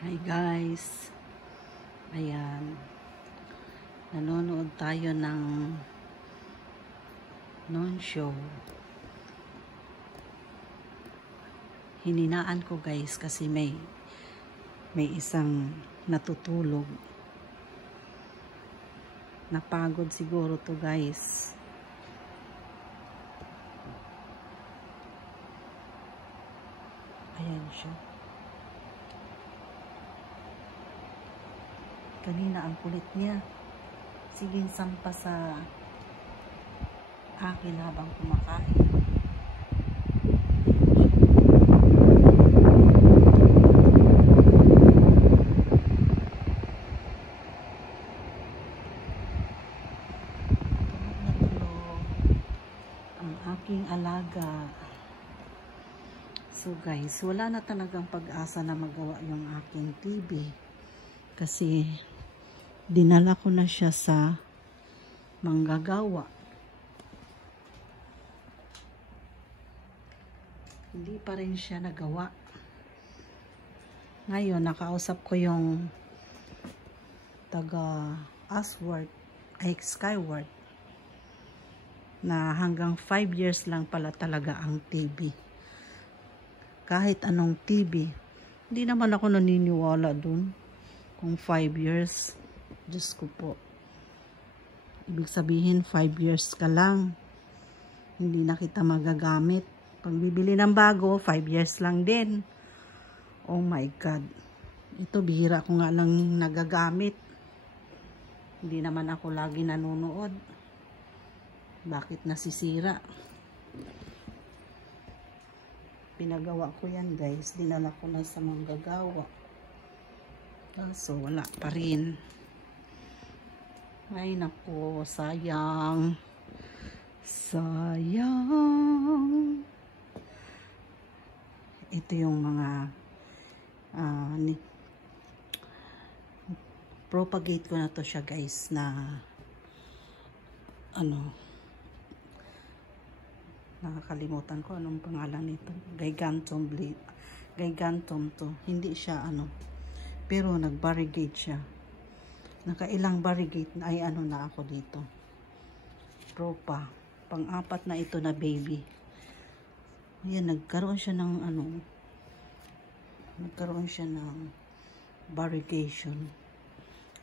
Hi guys, ayan, nanonood tayo ng non-show. Hininaan ko guys kasi may isang natutulog. Napagod siguro to guys. Ayan siya. Kanina ang kulit niya. Sige, sampa sa akin habang kumakain. Tulog na tulog ang aking alaga. So guys, wala na talagang pag-asa na magawa yung aking TV. Kasi dinala ko na siya sa manggagawa. Hindi pa rin siya nagawa. Ngayon, nakausap ko yung taga Skyward na hanggang 5 years lang pala talaga ang TV. Kahit anong TV. Hindi naman ako naniniwala dun. Kung 5 years, Diyos ko po. Ibig sabihin, 5 years ka lang. Hindi na kita magagamit. Pag bibili ng bago, 5 years lang din. Oh my God. Ito, bihira ko nga lang nagagamit. Hindi naman ako lagi nanonood. Bakit nasisira? Pinagawa ko yan guys. Dinala ko na sa manggagawa. So, wala pa rin. Ay, naku, sayang. Sayang. Ito yung mga propagate ko na to siya guys na nakakalimutan ko anong pangalan nito. Gigantum to. Hindi siya pero nag-barricade siya. Nakailang barricade na ay na ako dito. Propa. Pang-apat na ito na baby. Ayan, nagkaroon siya ng barricade.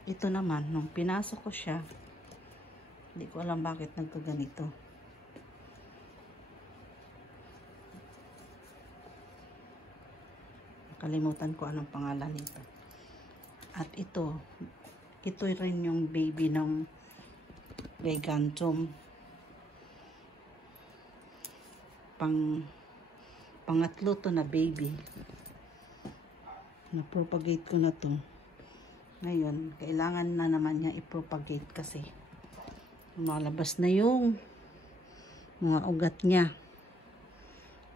Ito naman, nung pinasok ko siya, hindi ko alam bakit nagkaganito. Nakalimutan ko anong pangalan nito. At ito rin yung baby ng Gigantum. Pangatlo to na baby. Na-propagate ko na to. Ngayon, kailangan na naman niya i-propagate kasi malabas na yung mga ugat niya.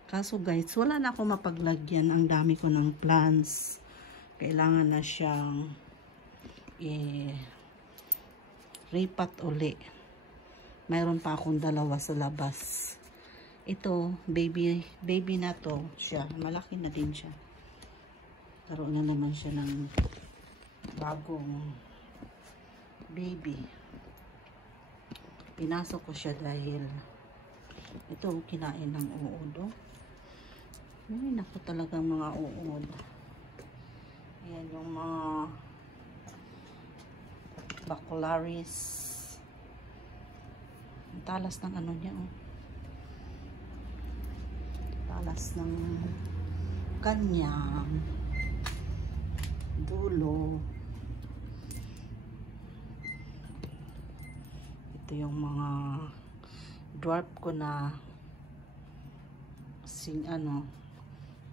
Kaso guys, wala na ako mapaglagyan. Ang dami ko ng plants. Kailangan na siyang ripat uli. Mayroon pa akong dalawa sa labas. Ito, baby na to siya. Malaki na din siya. Karoon na naman siya ng bagong baby. Pinasok ko siya dahil ito kinain ng uod. Ay, naku talagang mga uod. Ayan yung mga bacularis. Ang talas ng niya, talas ng kanyang dulo. Ito yung mga dwarf ko na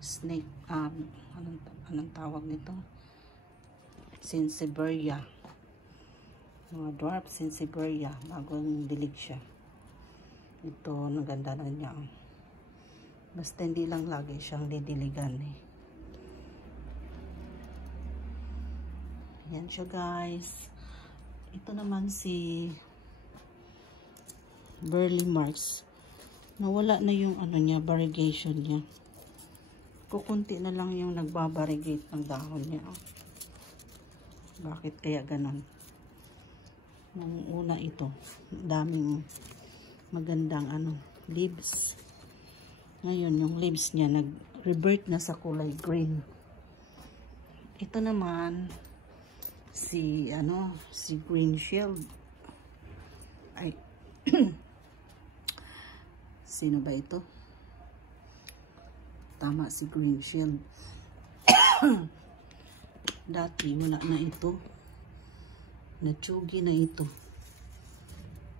snake, anong tawag nito? Sansevieria. Mga dwarf Sansevieria. Bagong dilig siya. Ito, naganda na niya. Basta hindi lang lagi siyang didiligan Yan siya guys. Ito naman si Burley Marks. Nawala na yung niya, variegation niya. Kukunti na lang yung nagbabarigate ng dahon niya. Bakit kaya ganon? Nung una ito, daming magandang leaves. Ngayon, yung leaves niya nag-revert na sa kulay green. Ito naman, si green shield. Ay, sino ba ito? Tama, si green shield. Dati wala na ito. Natsugi na ito.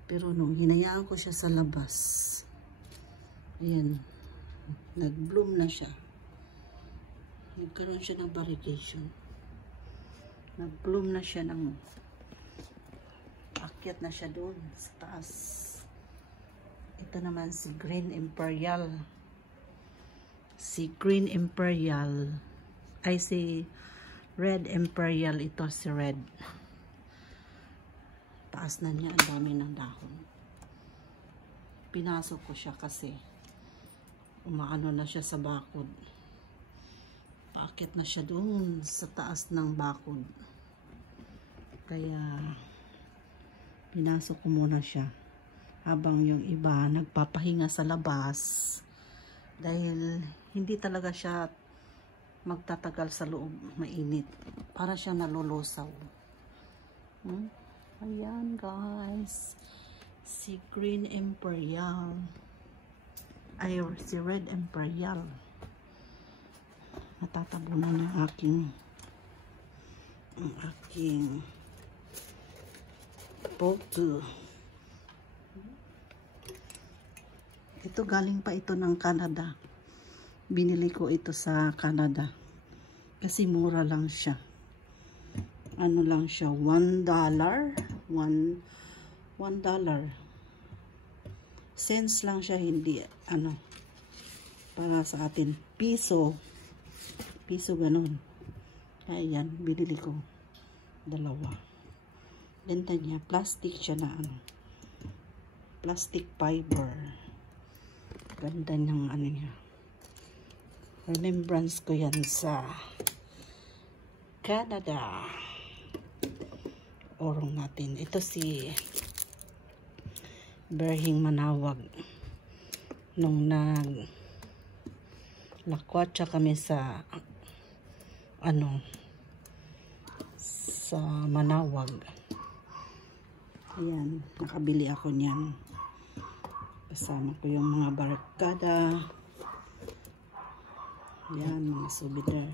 Pero nung hinayaan ko siya sa labas, ayan, nag-bloom na siya. Nagkaroon siya ng variegation. Nag-bloom na siya ng akyat na siya doon sa taas. Ito naman si Green Imperial. Si Green Imperial ay si Red Imperial. Ito si Red. Taas na niya, ang dami ng dahon. Pinasok ko siya kasi umaano na siya sa bakod. Paakit na siya doon sa taas ng bakod. Kaya pinasok ko muna siya habang yung iba nagpapahinga sa labas dahil hindi talaga siya magtatagal sa loob, mainit. Para siya nalulusaw. Ayan guys, si Green Imperial ay si Red Imperial. Natatabunan ng aking photo. Ito galing pa ito ng Canada. Binili ko ito sa Canada kasi mura lang siya. Ano lang siya, $1. $1. Cents lang siya, hindi para sa atin piso ganun. Ayan, binili ko dalawa. Benta niya, plastic siya na plastic fiber. Ganda ng niya. Remembrance ko yan sa Canada. Orong natin. Ito si Berhing Manawag. Nung lakwatsa kami sa sa Manawag. Ayan, nakabili ako niyan. Kasama ko yung mga barkada. Ayan, mga souvenir.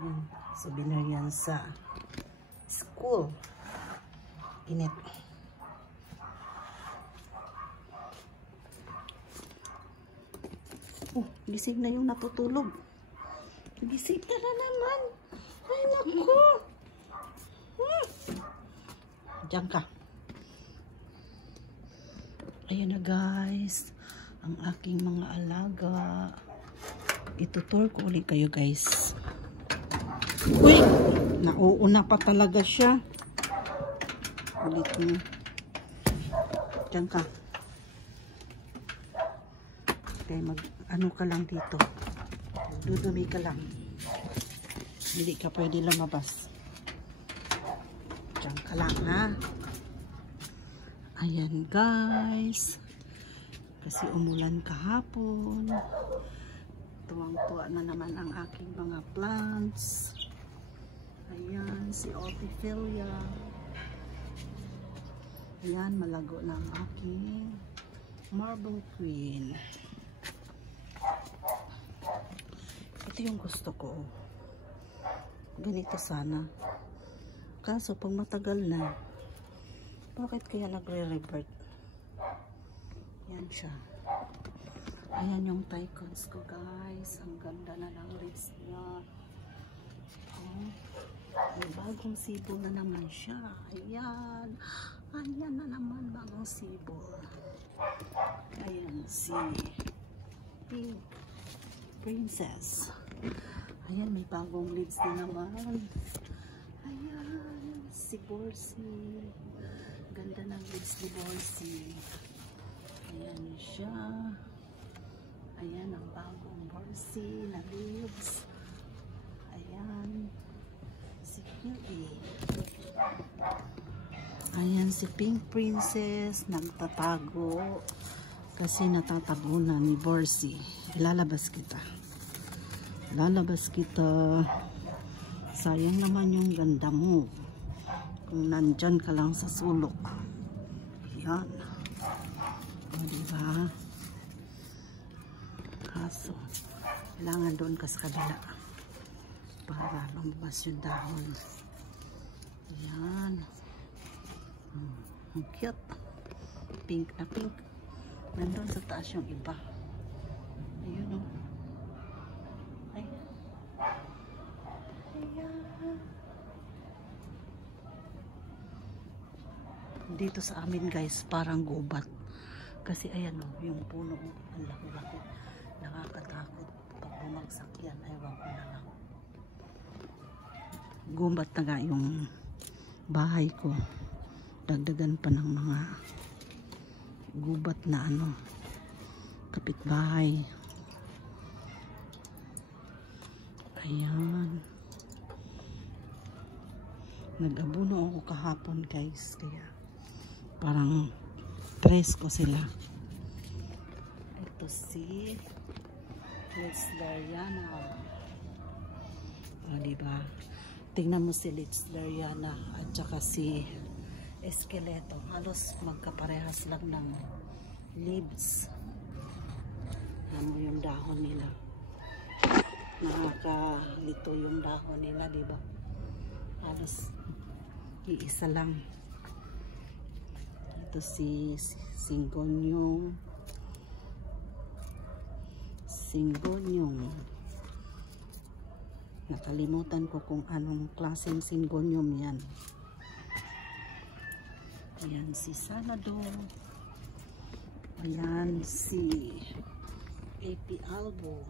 Ayan, souvenir yan sa school. Init. Oh, gising na yung natutulog. Gising ka na naman. Ay, naku. Diyan ka. Ayan na guys. Ang aking mga alaga. Itutur ko ulit kayo guys. Uy! Nauuna pa talaga siya. Ulit mo. Diyan ka. Okay, ka lang dito. Dudumi ka lang. Hindi ka pwede lumabas. Diyan ka lang ha. Ayan guys. Kasi umulan kahapon. Tuwang-tuwa na naman ang aking mga plants. Ayan, si Ophiophilia. Ayan, malago na ang aking Marble Queen. Ito yung gusto ko. Ganito sana. Kaso pag matagal na, bakit kaya nagre-revert? Yan siya. Ayan yung tycons ko guys. Ang ganda na ng leaves niya. Oh, may bagong sibo na naman siya. Ayan. Ayan na naman bagong sibo. Ayan si Pink Princess. Ayan, may bagong leaves na naman. Ayan, si Borsi. Ganda ng leaves ni Borsi. Ayan siya. Ayan ang bagong Borsi na leaves. Ayan. Si QA. Ayan si Pink Princess. Nagtatago. Kasi natatabunan ni Borsi. Ilalabas kita. Lalabas kita. Sayang naman yung ganda mo. Kung nandyan ka lang sa sulok. Ayan. O, diba? Kaso, kailangan doon ka sa kabila para lumabas yung dahon. Ayan. Ang cute. Pink na pink. Nandun sa taas yung iba. Ayun o. Ayan. Ayan. Dito sa amin guys, parang gubat. Kasi ayan o, yung puno, ang laki-laki. Nakakatakot. Pag bumagsak yan, ewan ko na lang. Gubat na nga yung bahay ko. Dagdagan pa ng mga gubat na ano, kapitbahay. Ayan. Nag-abuno ako kahapon guys, kaya parang presko sila. Ito si Litsleriana. O, diba? Tingnan mo si Litsleriana at saka si Esqueleto. Halos magkaparehas lang ng leaves. Ano yung dahon nila. Nakakalito yung dahon nila, diba? Halos iisa lang. Ito si Syngonium. Syngonium. Nakalimutan ko kung anong klaseng Syngonium yan. Ayan si Sanado. Ayan si AP Albo.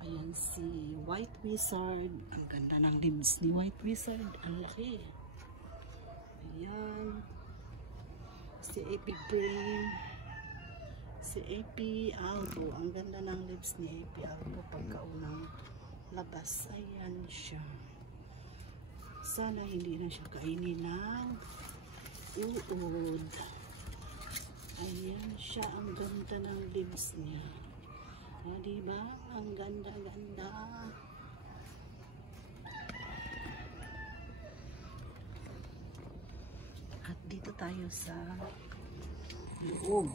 Ayan si White Wizard. Ang ganda ng limbs ni White Wizard. Ang laki. Ayan. Si AP Brain. Si AP Albo. Ang ganda ng lips ni AP Albo pagkaunang labas. Ayan siya. Sana hindi na siya kainin ng uod. Ayan siya. Ang ganda ng lips niya. O, diba? Ang ganda-ganda. At dito tayo sa loob.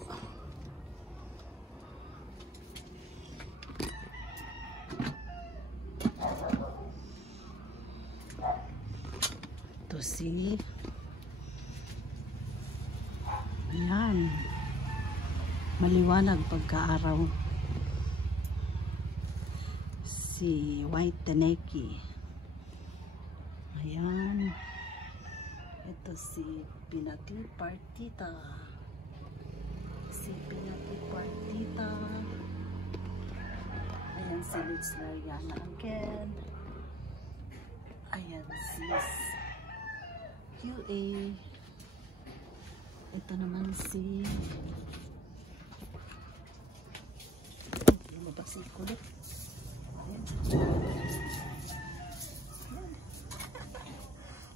Ito si ayan, maliwanag pagkaaraw. Si White Teneki. Ayan. Ito si Pinati Partita. Si Pinati Partita. Ayan si Litsleriana again. Ayan si QA. Ito naman si lumabas si kulit. Ayan. Ayan.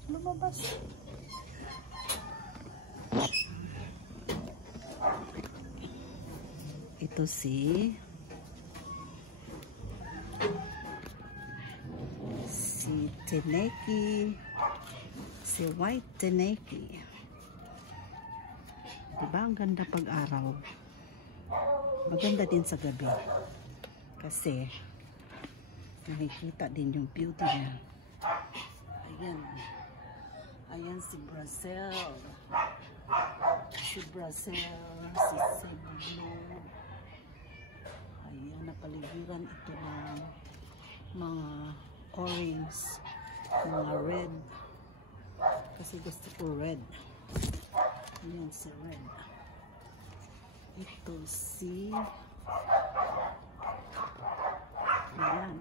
Lumabas. Ito si Teneki. Si White Teneki. Diba ang ganda pag araw? Maganda din sa gabi. Kasi nakikita din yung beauty niya. Ayan. Ayan si Brazil. Si Brazil. Si Cebu. Ayan, napaligiran ito ng mga orange, mga red. Kasi gusto ko red. Ayan si red. Ito si ayan.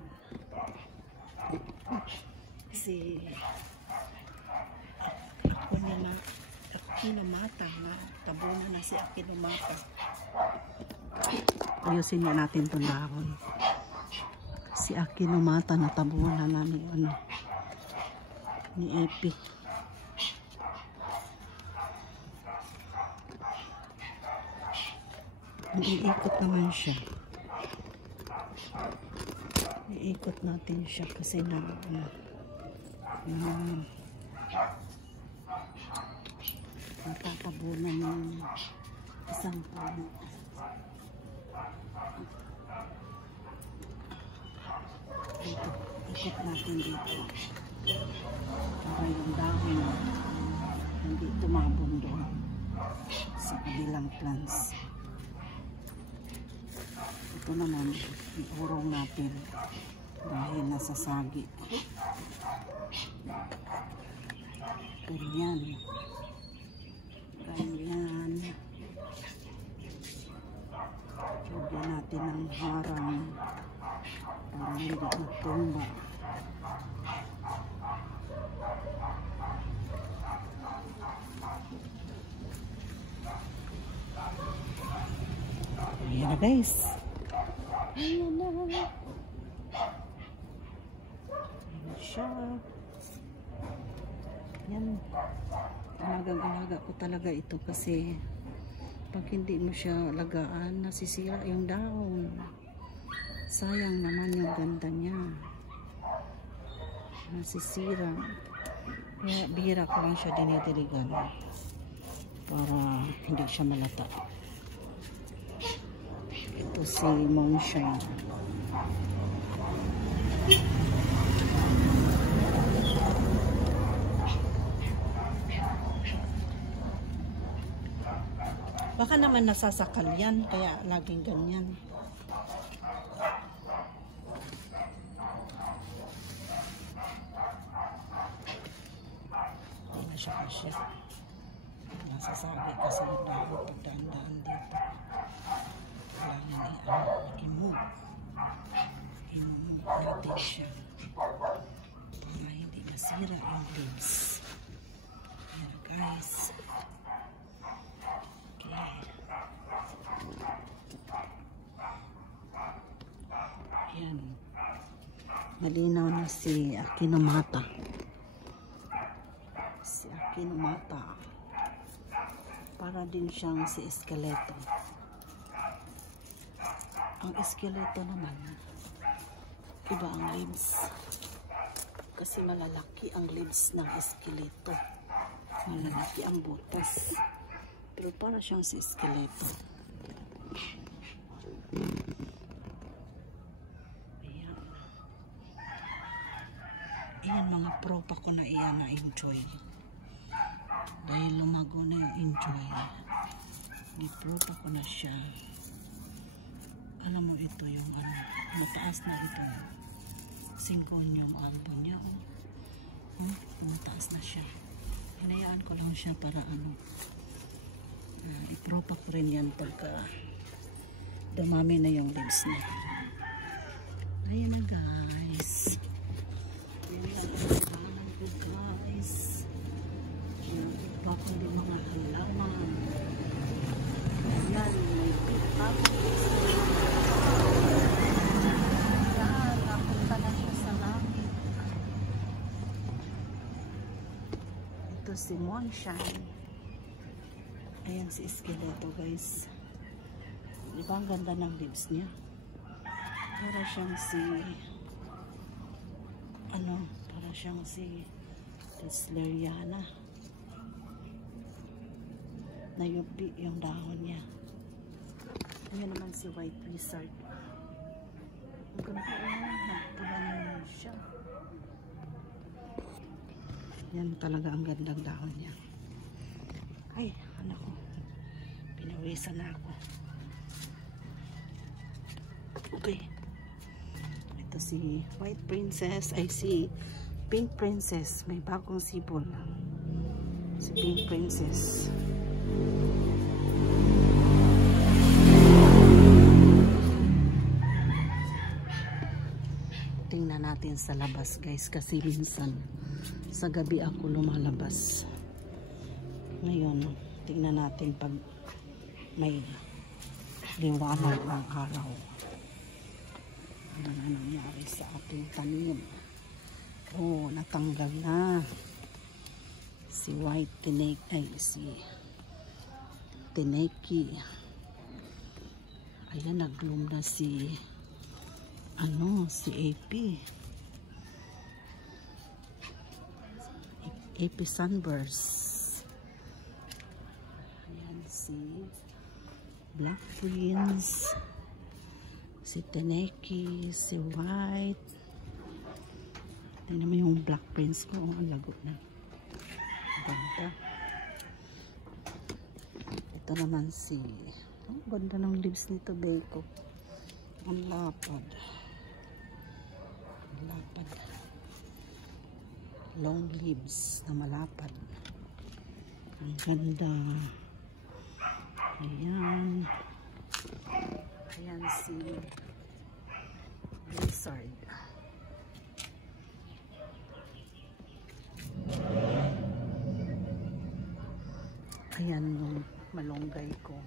Si Akinamata na tabunan na si Akinamata. Ayusin nga natin itong dahon. Si Akinomata natabunan na ni Epi. Iikot naman siya. Iikot natin siya kasi natatabunan ng isang puno. Dito, ikot natin dito para yung dahon hindi tumabon doon sa kabilang plants. Ito naman iurong natin dahil nasasagi. Ganyan. Lagyan natin ng harang para hindi matumba. Ayan na guys. Ayan na. Ayan siya. Yan. Alagang-alaga ko talaga ito kasi pag hindi mo siya alagaan, nasisira yung dahon. Sayang naman yung ganda niya. Nasisira. Kaya bihira ko lang siya dinidiligan para hindi siya malata. Ito si Moonshine. Baka naman nasasakal yan, kaya laging ganyan. Hindi siya kasi. Nasasagi kasi yung dahon pagdaan-daan dito. Kailangan i-move natin siya para hindi masira yung leaves. Ayan guys. Yan. Malinaw na si Akinomata. Si Akinomata. Para din siyang si Eskeleto. Ang Eskeleto naman, iba ang leaves. Kasi malalaki ang leaves ng Eskeleto. Malalaki ang butas. Pero para siyang si Eskeleto. Ayan mga propa ko na iyan na enjoy. Dahil lumago na yung enjoy. Di-propa ko na siya. Alam mo ito yung mataas na ito. 5 yung album niya. Mataas na siya. Hinayaan ko lang siya para i-propa ko rin yan pagka dumami na yung leaves niya. Ayan na guys. Guys, bakit din mga halaman. Yan, may pick-up. Yan, napunta na siya sa langit. Ito si Moonshine. Ayan si Eskeleto guys. Diba ang ganda ng leaves niya? Para siyang si Tesleriana. Nayupi yung dahon niya. Ayan naman si White Wizard. Ang ganda nagtulan siya. Yan talaga ang gandang dahon niya. Ay, anak ko. Pinawisan na ako. Okay. Ito si White Princess. Ay, si Pink Princess. May bagong sibol. Si Pink Princess. Tingnan natin sa labas guys. Kasi minsan sa gabi ako lumalabas. Ngayon, tingnan natin pag may liwanag ng araw. Ano na nangyari sa ating tanim? Oh, natanggal na si white tinake, ay si tineki. Ayan, nag-bloom na si AP. AP Sunburst. Ayan si Black Prince, si Teneki, si White. Tingnan mo yung Black Prince ko. Ang lagot na. Ganda. Ito naman si... Ang ganda ng leaves nito, Beko. Ang lapad. Ang lapad. Long leaves na malapad. Ang ganda. Ayan. Ayan si Blizzard. Ayan yung malunggay ko.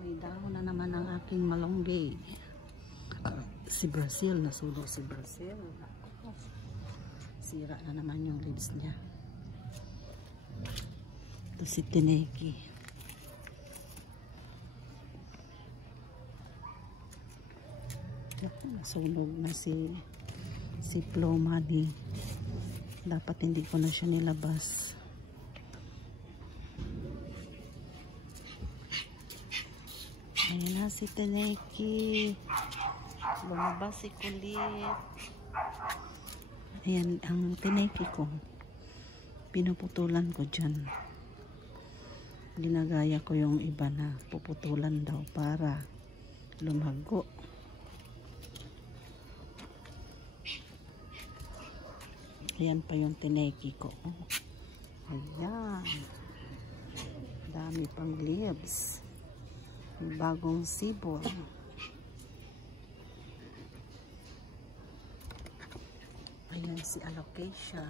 May dahon na naman ang aking malunggay. Si Brazil, nasulog si Brazil. Sira na naman yung leaves niya. Ito si Tineki. Nasunog na si Plomadi. Dapat hindi ko na siya nilabas. Ayan na si Tineki. Lumabas si kulit. Ayan ang Tineki ko. Pinuputulan ko dyan. Ginagaya ko yung iba na puputulan daw para lumago. Ayan pa yung Tineki ko. Ayan. Dami pang leaves. Bagong sibol. Ayan si Alocasia.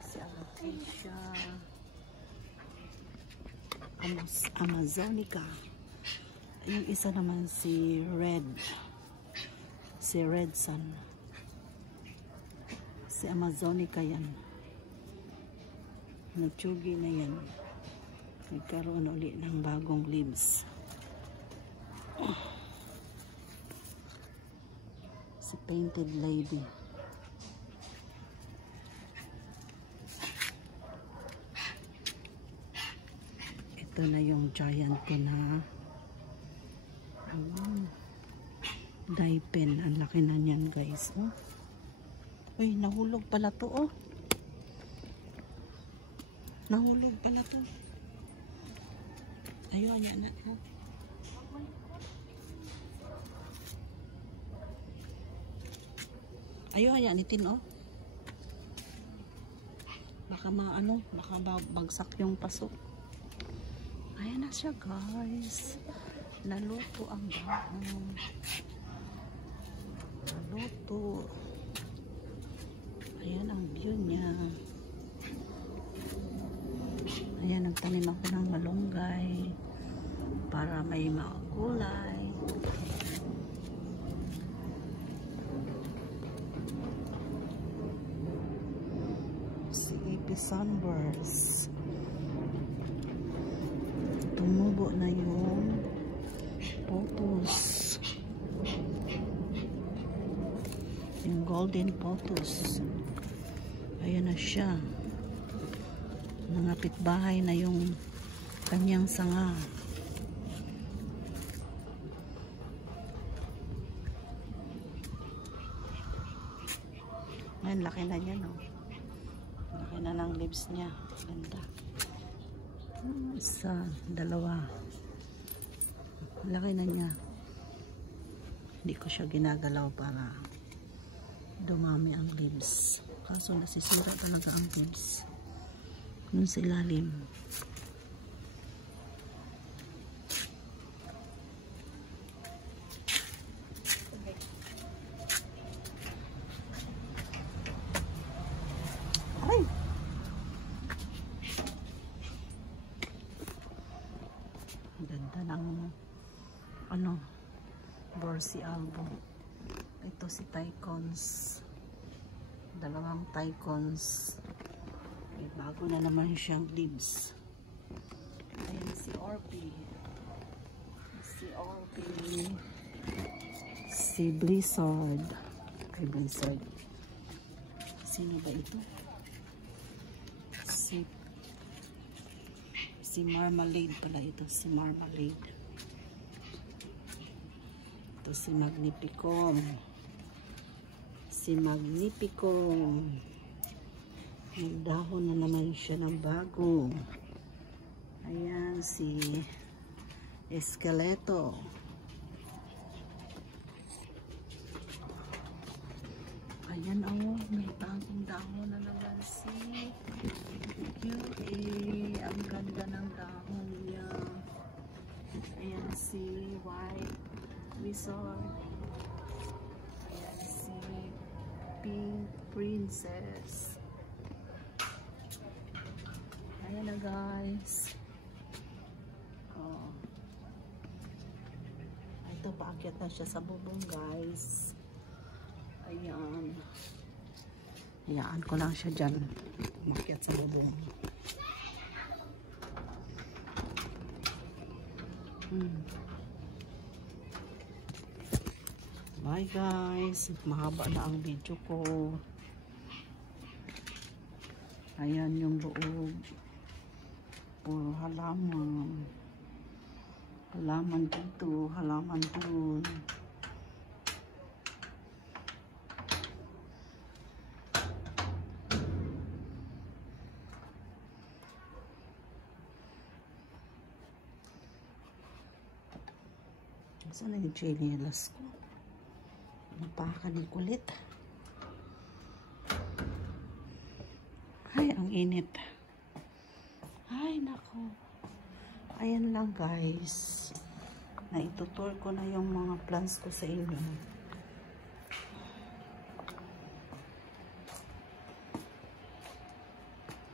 Si Alocasia. Amazonica. Yung isa naman si Red. Si Red Sun. Si Amazonica yan. Nagtsugi na yan. Nagkaroon ulit ng bagong leaves. Si Painted Lady. Ito na yung giant ko na dye pen. Ang laki na niyan, guys. Oh. Uy, nahulog pala to, oh. Nahulog pala to. Ayun, yan na. Oh. Ayun, yan itin, oh. Baka baka bagsak yung pasok. Ayan na siya, guys. Naluto ang dahon. Naluto. Ayan ang view niya. Ayan, nagtanim ako ng malunggay para may makulay. Si AP Sunburst. Tumubo na yung pothos. Yung golden pothos. Ayan na siya. Nangapit bahay na yung kanyang sanga. Ayan, laki na niya, no? Laki na ng leaves niya. Ganda. Isa, dalawa. Laki na niya. Hindi ko siya ginagalaw para dumami ang leaves. Kaso nasisira talaga ang leaves. Nun sa ilalim. Ay! Ganda ng ano, Borsi album. Ito si Tycons. Dalawang Tycons. May bago na naman siyang leaves. Ayan si Orpi. Si Blizzard. Ay, Blizzard. Sino ba ito? Si Marmalade pala ito. Si Marmalade. Ito si Magnificum. Nagdahon na naman siya ng bago. Ayan si Esqueleto. Ayan, oh, may bagong dahon na naman si QA. Ang ganda ng dahon niya. Ayan si White Wizard. Ayan si Pink Princess. Ayan na, guys. Oh. Ito, paakyat na siya sa bubong, guys. Ayan. Hayaan ko lang siya dyan. Umakyat sa bubong. Bye, guys. Mahaba na ang video ko. Ayan yung loob. Puro halaman. Halaman dito, halaman doon. Saan na yung chinelas ko? Napaka ni kulit. Ay, ang init. Ay, nako. Ayan lang, guys. Naitutur ko na yung mga plans ko sa inyo.